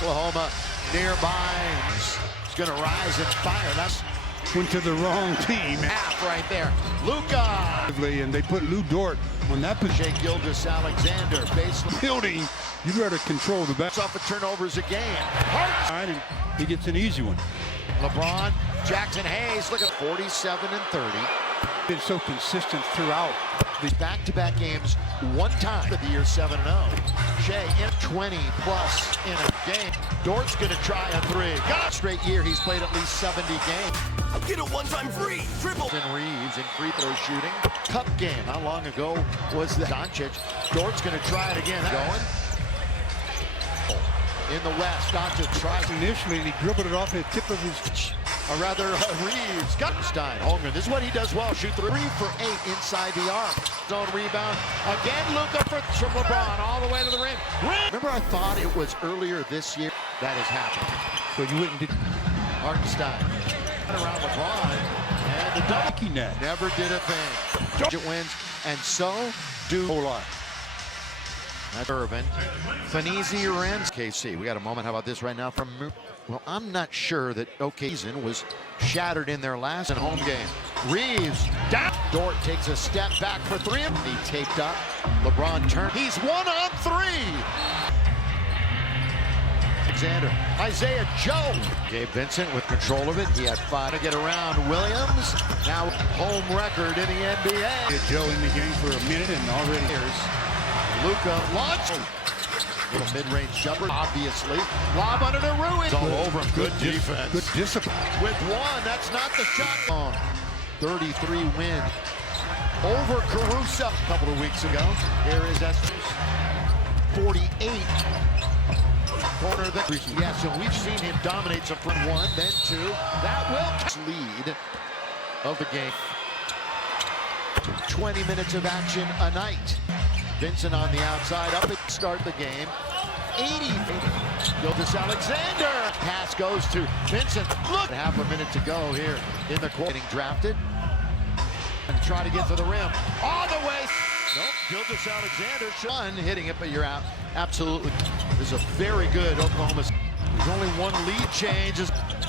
Oklahoma nearby. He's going to rise and fire. That's went to the wrong team. Half right there. Luka. And they put Lou Dort on that position. Shea Gilgeous-Alexander. Baseline. Building. You better control the back. Off of turnovers again. And he gets an easy one. LeBron, Jackson Hayes, look at 47 and 30. Been so consistent throughout the back-to-back games, one time of the year 7-0. Shea in 20 plus in a game. Dort's gonna try a three. God, straight year he's played at least 70 games. Get a one-time free triple. And Reeves in free throw shooting. Cup game. How long ago was that? Doncic. Dort's gonna try it again. Going. In the West, Doncic tries initially, and he dribbled it off the tip of his. Or rather, Reeves. Guttenstein. Holmgren. This is what he does well. Shoot 3 for 8 inside the arc. Zone rebound. Again, Luka from LeBron all the way to the rim. Remember, I thought it was earlier this year that has happened. So you wouldn't did Hartenstein. Around LeBron. And the double net. Never did a thing. It wins. And so do a whole lot. That's Irvin. Fanese Renz. KC. We got a moment. How about this right now from... Well, I'm not sure that OKC was shattered in their last home game. Reeves down. Dort takes a step back for 3. He taped up. LeBron turned. He's 1 on 3. Alexander. Isaiah Joe. Gabe Vincent with control of it. He had 5 to get around. Williams. Now home record in the NBA. Get Joe in the game for a minute and already here's Luka launch. Little mid-range jumper, obviously. Lob under the Ruiz. All over him. Good defense. Good discipline. With 1, that's not the shot. 33 win over Caruso a couple of weeks ago. Here is Estes. 48. Corner of the... Yes, and we've seen him dominate some from 1, then 2. That will lead of the game. 20 minutes of action a night. Vincent on the outside, up at start the game. 80. Gilgeous-Alexander. Pass goes to Vincent. Look, half a minute to go here in the court. Getting drafted. And try to get to the rim. All the way. Nope. Gilgeous-Alexander. Fun hitting it, but you're out. Absolutely. This is a very good Oklahoma. There's only one lead change.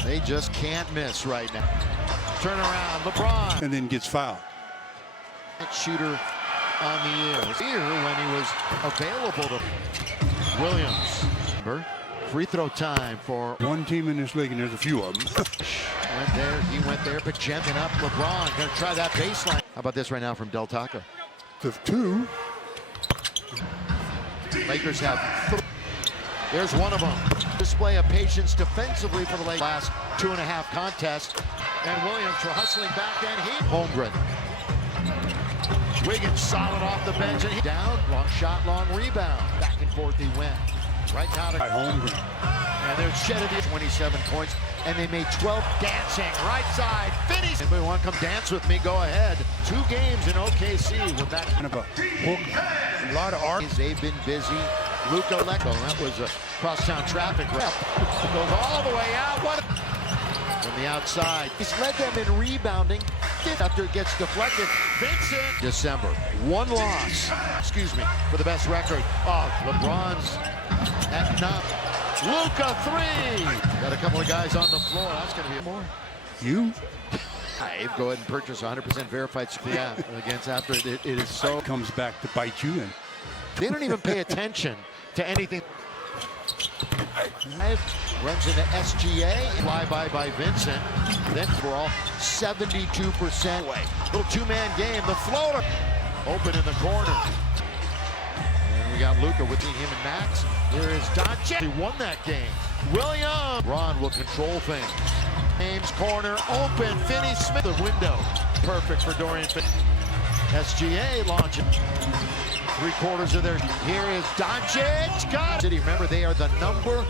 They just can't miss right now. Turn around. LeBron. And then gets fouled. Shooter on the ears. Here when he was available to Williams. Free throw time for one team in this league, and there's a few of them. Went there, he went there, but jamming up LeBron. Gonna try that baseline. How about this right now from Del Taco? The 2. Lakers have 3. There's one of them. Display of patience defensively for the last 2.5 contests. And Williams for hustling back then. Holmgren. Wiggins solid off the bench and he down. Long shot, long rebound. Back and forth he went. Right now to Holmgren. And they're shedded 27 points. And they made 12 dancing. Right side. Finish. Anybody want to come dance with me? Go ahead. 2 games in OKC with that kind of a hook. A lot of art. They've been busy. Luka Lecco. That was a crosstown traffic wrap. Goes all the way out. What? From the outside. He's led them in rebounding. After it gets deflected, Vincent. December, 1 loss, excuse me, for the best record. Oh, LeBron's at 9. Luka 3. Got a couple of guys on the floor. That's going to be more. You? Go ahead and purchase 100% verified. Yeah, against after it is so. Comes back to bite you, and they don't even pay attention to anything. Runs into SGA, flyby by Vincent. Then we're all 72% away. Little 2-man game. The floater open in the corner. And we got Luka between him and Max. Here is Doncic. He won that game. Williams. Ron will control things. James corner open. Finney Smith. The window. Perfect for Dorian Finney. SGA launching. 3/4 of their. Here is Doncic. God. City, remember they are the #1.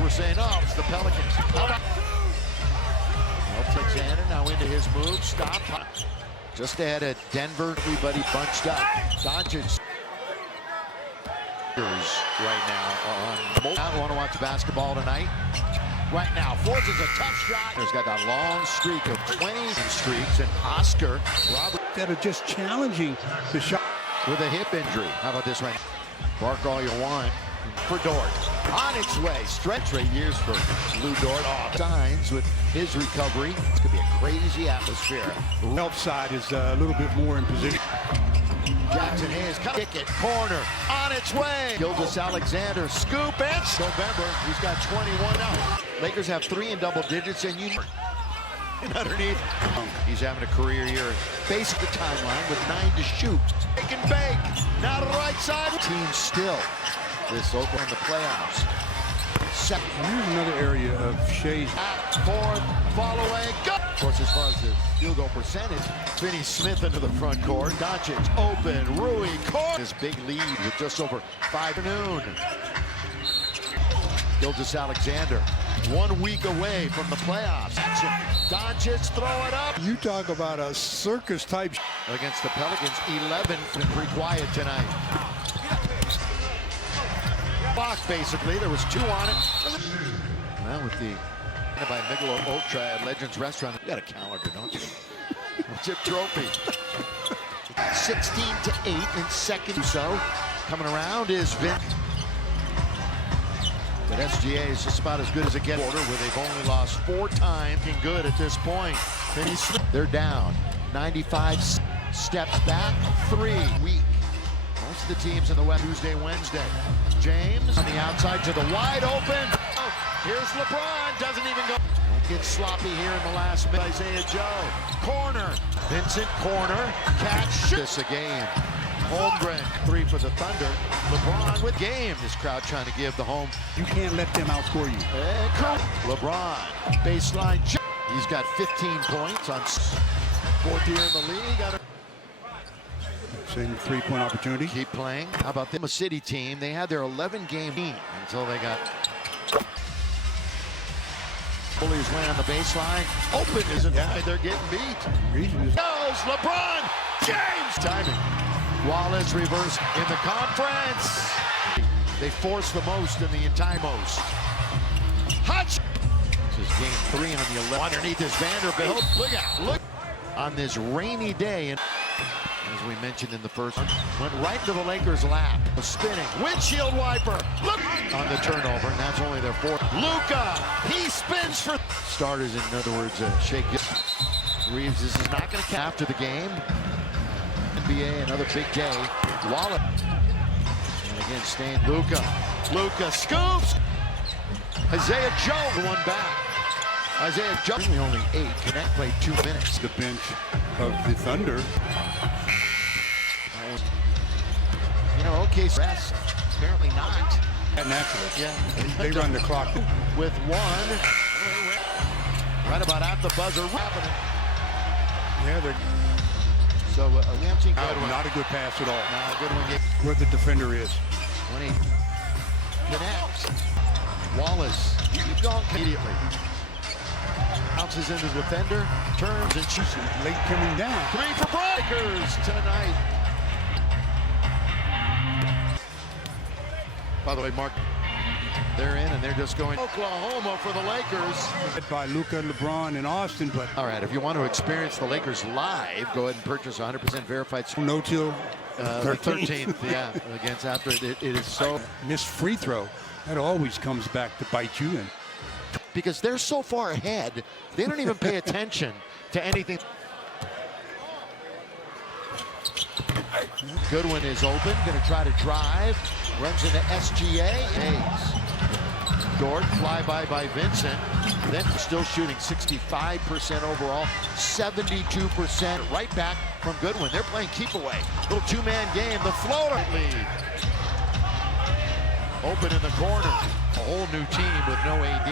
We're saying, oh, it's the Pelicans. How about Alexander now into his move. Stop. Just ahead of Denver. Everybody bunched up. Doncic. Right now. I don't want to watch basketball tonight. Right now, forces a tough shot. He's got that long streak of 20 streaks, and Oscar Robert that are just challenging the shot with a hip injury. How about this right now? Bark all you want. for Dort. On its way, stretch rate years for Lou Dort. Off signs with his recovery. It's going to be a crazy atmosphere. The left side is a little bit more in position. Jackson Hayes, kick it, corner, on its way. Gilgeous Alexander, scoop it. November, he's got 21 out. Lakers have 3 in double digits, and and underneath, he's having a career year. Base of the timeline with 9 to shoot. Take and bake. Now to the right side. Team still. This open in the playoffs. Second. Here's another area of Shea's. Fourth, fall away, go! Of course, as far as the field goal percentage, Finney Smith into the front court. Doncic open, Rui court. His big lead with just over 5 noon. Gilgeous Alexander, 1 week away from the playoffs. Doncic throw it up. You talk about a circus type. Against the Pelicans, 11. Pretty quiet tonight. Block, basically. There was 2 on it. Well, with the by Michelob Ultra at Legends Restaurant, you got a calendar, don't you? Chip trophy. 16-8 in second. So coming around is Vin. But SGA is just about as good as it gets. Where they've only lost 4 times. Looking good at this point. They're down. 95 steps back. 3 weak. Most of the teams in the West Tuesday, Wednesday. James on the outside to the wide open. Oh, here's LeBron. Doesn't even go. Get sloppy here in the last minute. Isaiah Joe. Corner. Vincent corner. Catch. This a game. Holmgren, 3 for the Thunder. LeBron with game. This crowd trying to give the home. You can't let them outscore you. LeBron. Baseline. He's got 15 points on 4th year in the league. Same 3-point opportunity. Keep playing. How about them? A city team. They had their 11-game team until they got Bullies land on the baseline. Open isn't why they're getting beat. Goes LeBron James. Timing. Wallace reverse in the conference. They force the most in the entire most. Hutch. This is game 3 on the 11. Underneath is Vanderbilt. Look out. Look. On this rainy day. And as we mentioned in the first one, went right to the Lakers' lap. A spinning windshield wiper. Look on the turnover, and that's only their 4th. Luka, he spins for starters. In other words, Shake Reeves. This is not going to cap after the game. NBA, another big day. Wallet. And again, staying Luka. Luka scoops. Isaiah Joe, the one back. Isaiah Joe, only 8. Connect played 2 minutes. The bench of the Thunder. You know, okay, rest. Apparently not. Naturally. Yeah. They run the clock. With 1. Right about at the buzzer. Yeah, they're So we haven't seen good one. not a good pass at all. No, good one. Where the defender is. When he connects. Wallace. Keep going immediately. Bounces into the defender. Turns and shoots. Late coming down. 3 for Breakers tonight. By the way, Mark, they're in and they're just going Oklahoma for the Lakers. Led by Luka, LeBron, and Austin, but All right, if you want to experience the Lakers live, go ahead and purchase 100% verified. no till The 13th. 13th, yeah, against after it is so. Missed free throw. That always comes back to bite you. And Because they're so far ahead, they don't even pay attention to anything. Goodwin is open, going to try to drive. Runs into SGA. Hayes. Dort, flyby by Vincent. Then still shooting 65% overall, 72% right back from Goodwin. They're playing keep away. Little 2-man game. The floater lead. Open in the corner. A whole new team with no AD.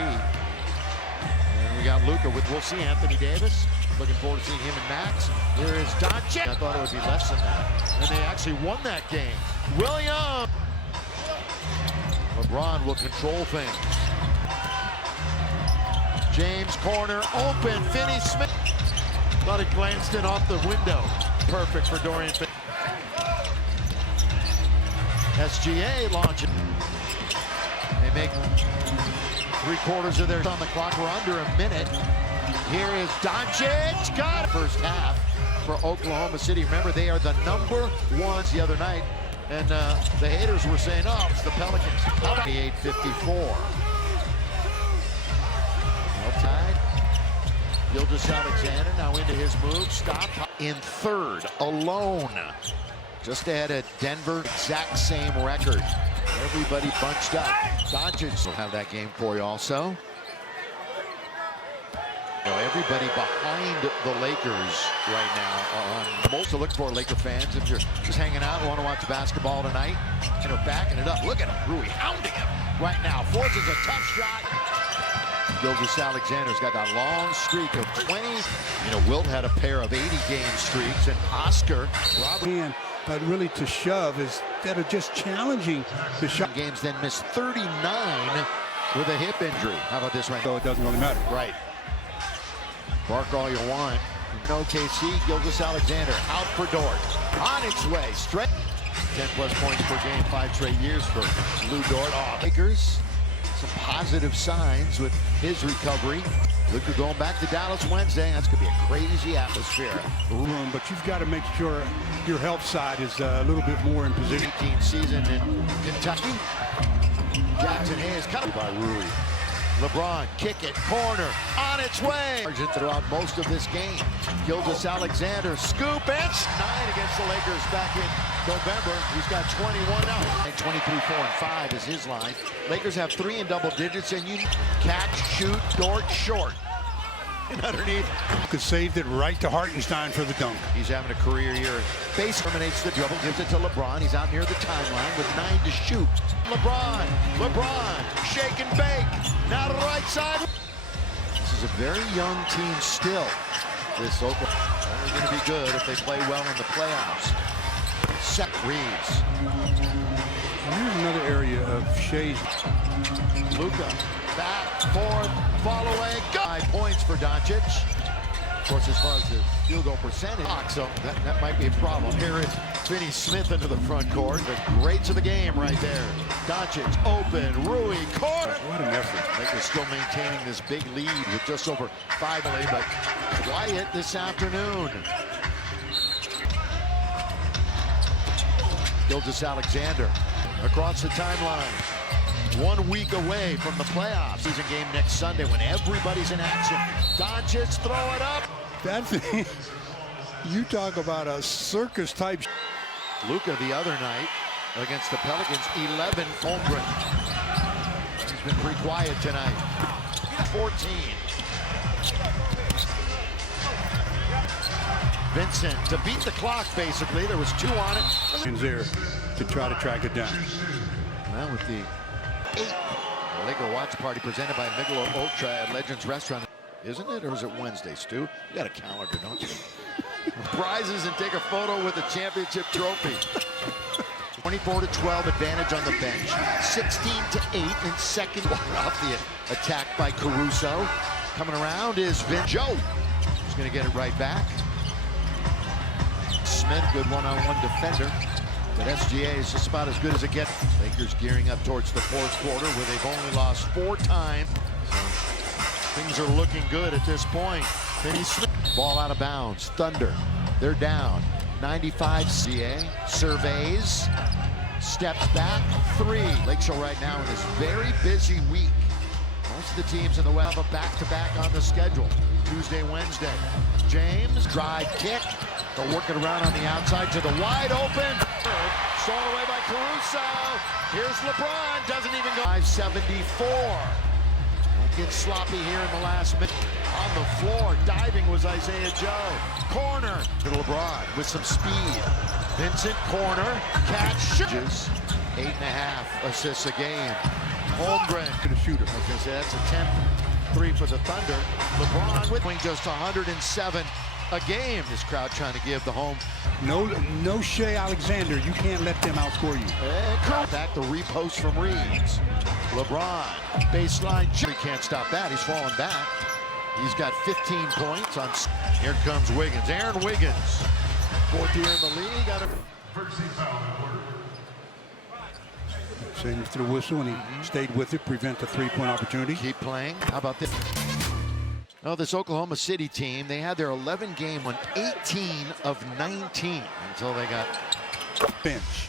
And we got Luka with, we'll see Anthony Davis. Looking forward to seeing him and Max. Here is Doncic. I thought it would be less than that. And they actually won that game. Williams. LeBron will control things. James corner open. Finney Smith. Thought it glanced in off the window. Perfect for Dorian Finney. SGA launching. They make 3/4 of their on the clock. We're under a minute. Here is Doncic. Got it. First half for Oklahoma City. Remember, they are the #1 the other night. And the haters were saying, oh, it's the Pelicans. How about 58-54? It's the Pelicans. How about 58-54? Tied. Gilgeous-Alexander now into his move. Stop in third, alone. Just ahead of Denver, exact same record. Everybody bunched up. Doncic will have that game for you also. You know, everybody behind the Lakers right now. Most to look for, Laker fans, if you're just hanging out and want to watch basketball tonight. You know, backing it up. Look at him, Rui hounding him right now. Forces a tough shot. Gilgeous-Alexander's got that long streak of 20. You know, Wilt had a pair of 80-game streaks, and Oscar Robert. But really to shove instead of just challenging the shot. Games, then missed 39 with a hip injury. How about this right now? So it doesn't really matter. Right. Bark all you want. No KC, Gilgeous-Alexander out for Dort. On its way, straight. 10+ points per game, 5 straight years for Lou Dort. Lakers, some positive signs with his recovery. Luka going back to Dallas Wednesday. That's going to be a crazy atmosphere. But you've got to make sure your health side is a little bit more in position. 18th season in Kentucky. Jackson Hayes cut by Rui. LeBron, kick it, corner, on its way. Throughout most of this game. Gilgeous-Alexander, scoop, and 9 against the Lakers back in November. He's got 21 now. 23, 4, and 5 is his line. Lakers have 3 in double digits, and you catch, shoot, Dort, short. And underneath. Could saved it right to Hartenstein for the dunk. He's having a career year. Base terminates the dribble, gives it to LeBron. He's out near the timeline with 9 to shoot. LeBron, shake and bake. Now to the right side. This is a very young team still. This Oklahoma only going to be good if they play well in the playoffs. Set Reeves. Here's another area of Shea's. Luka, back, forth, fall away, go! 5 points for Doncic. Of course, as far as the field goal percentage, so that might be a problem. Here is Finney Smith into the front court. The greats of the game right there. Doncic open, Rui, corner. What an effort. Lakers still maintaining this big lead with just over 5 late, but quiet this afternoon. Gilgeous-Alexander across the timeline. 1 week away from the playoffs. Season game next Sunday when everybody's in action. Doncic, throw it up. That's you talk about a circus type. Luka the other night against the Pelicans, 11 Holmgren. He's been pretty quiet tonight. 14. Vincent to beat the clock, basically. There was 2 on it. And there to try to track it down. Well, with the 8th Laker watch party presented by Michelob Ultra at Legends Restaurant. Isn't it, or is it Wednesday, Stu? You got a calendar, don't you? Prizes and take a photo with the championship trophy. 24-12 advantage on the bench. 16-8 in second. Off the attack by Caruso. Coming around is Vin Joe. He's going to get it right back. Smith, good one-on-one defender. But SGA is just about as good as it gets. Lakers gearing up towards the 4th quarter where they've only lost 4 times. So things are looking good at this point. Finney Smith, ball out of bounds. Thunder, they're down. 95 CA, surveys, steps back, 3. Lakers are right now in this very busy week. Most of the teams in the West have a back-to-back on the schedule. Tuesday, Wednesday. James, drive kick. They'll work it around on the outside to the wide open. Stolen away by Caruso. Here's LeBron. Doesn't even go. 574. Don't get sloppy here in the last minute. On the floor, diving was Isaiah Joe. Corner to LeBron with some speed. Vincent, corner, catch, shoots. 8.5 assists a game. Holmgren To the shooter. I was going to say that's a 10th 3 for the Thunder. LeBron with just 107 a game. This crowd trying to give the home. No Shea Alexander. You can't let them outscore you. Back the repost from Reeves. LeBron, baseline. He can't stop that. He's falling back. He's got 15 points on. Here comes Wiggins. Aaron Wiggins. 4th year in the league. Got a Same to the whistle, and he stayed with it, prevent the 3-point opportunity. Keep playing. How about this? Oh, this Oklahoma City team, they had their 11-game win, 18 of 19 until they got Bench.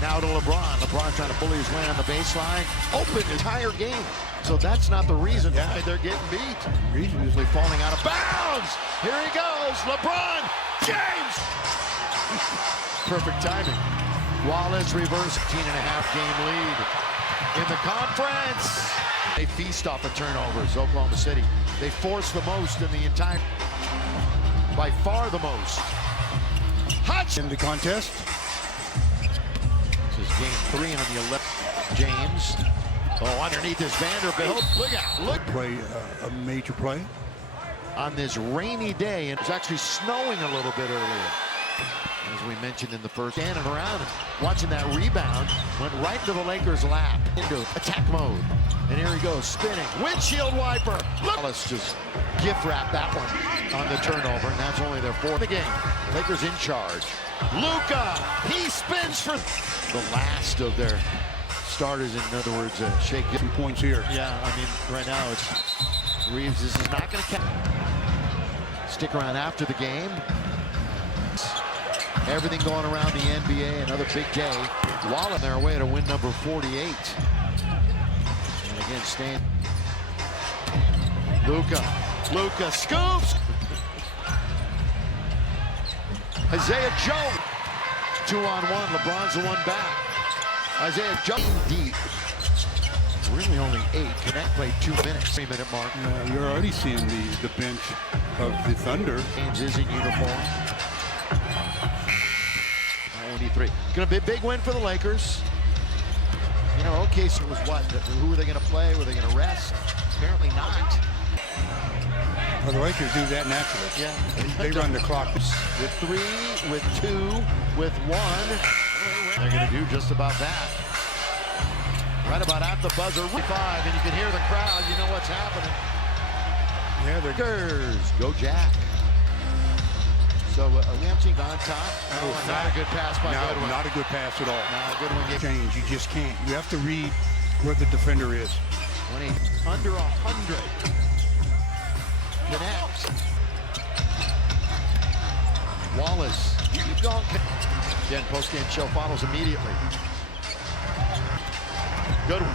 Now to LeBron. LeBron trying to bully his way on the baseline. Open the entire game. So that's not the reason why they're getting beat. Reason is They're falling out of bounds. Here he goes. LeBron James. Perfect timing. Wallace reverse 15.5 game lead in the conference. They feast off of turnovers, Oklahoma City. They force the most in the entire, by far the most. Hutch in the contest. This is game 3 on the 11th. James. Oh, underneath is Vanderbilt. Look out. Look. Play a major play. On this rainy day, and it was actually snowing a little bit earlier. As we mentioned in the first, standing around and watching that rebound, went right to the Lakers' lap into attack mode. And here he goes, spinning, windshield wiper. Look. Let's just gift wrap that one on the turnover, and that's only their 4th in the game. Lakers in charge. Luka, he spins for the last of their starters. In other words, shake. 2 points here. Yeah, I mean, right now it's Reeves. This is not going to count. Stick around after the game. Everything going around the NBA, another big day. Wall on their way to win number 48. And again, Stan. Luka scoops. Isaiah Jones. 2-on-1. LeBron's the one back. Isaiah Jones deep. Really only 8. Connect played 2 minutes. 3-minute mark. You're already seeing the bench of the Thunder. James is in uniform. 93. Gonna be a big win for the Lakers. You know, OKC was what? Who were they gonna play? Were they gonna rest? Apparently not. Well, the Lakers do that naturally. Yeah. They run the clock. With 3, with 2, with 1. They're gonna do just about that. Right about at the buzzer, 5, and you can hear the crowd. You know what's happening. Yeah, they're Lakers go Jack. So we haven't seen on top. Oh, not a good pass by Goodwin. Not a good pass at all. No, Goodwin Change. You just can't. You have to read where the defender is. when he under 100. Connect. Wallace. Keep going. Again, post-game show follows immediately. Goodwin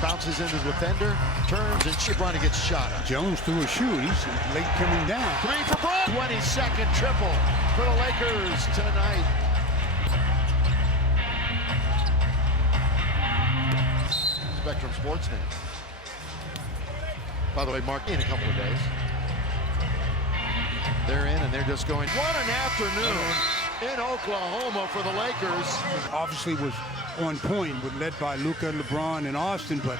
bounces into the defender, turns, and Bronny gets shot at. Jones threw a shoe. He's late coming down. 3 for Bron. 22nd triple for the Lakers tonight. Spectrum Sports Net. By the way, Mark, in a couple of days. They're in, and they're just going, what an afternoon in Oklahoma for the Lakers. Obviously was on point, led by Luka, LeBron, and Austin, but